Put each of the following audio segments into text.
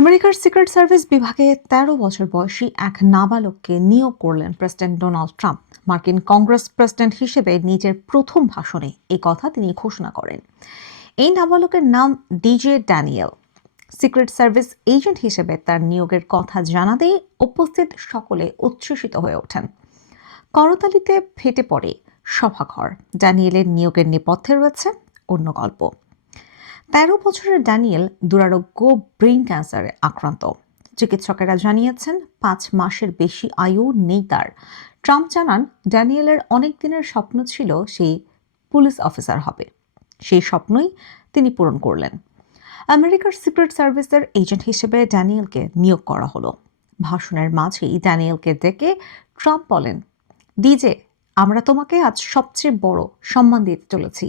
আমেরিকার secret service বিভাগে ১৩ বছর বয়সী এক নাবালককে নিয়োগ করলেন প্রেসিডেন্ট ডোনাল্ড ট্রাম্প। মার্কিন কংগ্রেস প্রেসিডেন্ট হিসেবে নিজের প্রথম ভাষণে এই কথা তিনি ঘোষণা করেন। এই নাবালকের নাম DJ Daniel. Secret service agent হিসেবে তার নিয়োগের কথা জানাতেই উপস্থিত সকলে উচ্ছ্বসিত হয়ে ওঠেন। করতালিতে ফেটে পড়ে সভাঘর। ড্যানিয়েলের নিয়োগের নেপথ্যে রয়েছে অন্য গল্প। তেরো বছরের ড্যানিয়েল দুরারোগ্য ব্রেন ক্যান্সারে আক্রান্ত। চিকিৎসকেরা জানিয়েছেন, পাঁচ মাসের বেশি আয়ু নেই তার। ট্রাম্প জানান, ড্যানিয়েলের অনেক দিনের স্বপ্ন ছিল সেই পুলিশ অফিসার হবে। সেই স্বপ্নই তিনি পূরণ করলেন। আমেরিকার সিক্রেট সার্ভিসের এজেন্ট হিসেবে ড্যানিয়েলকে নিয়োগ করা হলো। ভাষণের মাঝেই ড্যানিয়েলকে ডেকে ট্রাম্প বলেন ডিজে আমরা তোমাকে আজ সবচেয়ে বড় সম্মান দিতে চলেছি।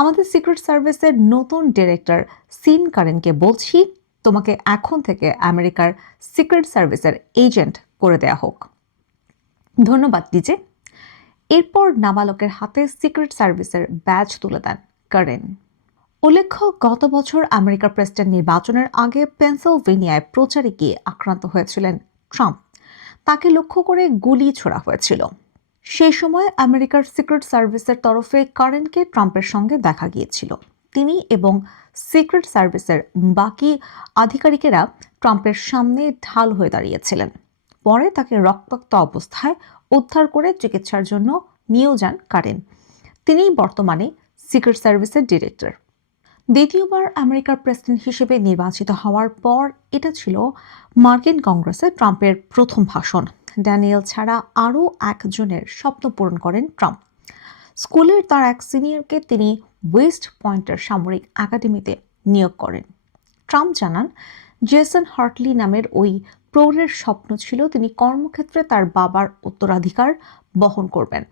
আমাদের সিক্রেট সার্ভিসের নতুন ডিরেক্টর সিন কারেনকে বলছি, তোমাকে এখন থেকে আমেরিকার সিক্রেট সার্ভিসের এজেন্ট করে দেয়া হোক। ধন্যবাদ ডিজে এরপর নাবালকের হাতে সিক্রেট সার্ভিসের ব্যাচ তুলে দেন কারেন। উল্লেখ্য, গত বছর আমেরিকার প্রেসিডেন্ট নির্বাচনের আগে পেনসিলভেনিয়ায় প্রচারে গিয়ে আক্রান্ত হয়েছিলেন ট্রাম্প। তাকে লক্ষ্য করে গুলি ছোড়া হয়েছিল। সেই সময় আমেরিকার সিক্রেট সার্ভিসের তরফে কারেনকে ট্রাম্পের সঙ্গে দেখা গিয়েছিল। তিনি এবং সিক্রেট সার্ভিসের বাকি আধিকারিকেরা ট্রাম্পের সামনে ঢাল হয়ে দাঁড়িয়েছিলেন। পরে তাকে রক্তাক্ত অবস্থায় উদ্ধার করে চিকিৎসার জন্য নিয়েও যান কারেন। তিনিই বর্তমানে সিক্রেট সার্ভিসের ডিরেক্টর। দ্বিতীয়বার আমেরিকার প্রেসিডেন্ট হিসেবে নির্বাচিত হওয়ার পর এটা ছিল মার্কিন কংগ্রেসে ট্রাম্পের প্রথম ভাষণ। ড্যানিয়েল ছাড়া আরও একজনের স্বপ্ন পূরণ করেন ট্রাম্প। স্কুলের তার এক সিনিয়রকে তিনি ওয়েস্ট পয়েন্টের সামরিক একাডেমিতে নিয়োগ করেন। ট্রাম্প জানান, জেসন হার্টলি নামের ওই প্রৌঢ়ের স্বপ্ন ছিল তিনি কর্মক্ষেত্রে তার বাবার উত্তরাধিকার বহন করবেন।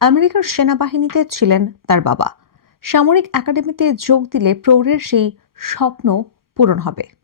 আমেরিকার সেনাবাহিনীতে ছিলেন তার বাবা। সামরিক একাডেমিতে যোগ দিলে প্রৌঢ়ের সেই স্বপ্ন পূরণ হবে।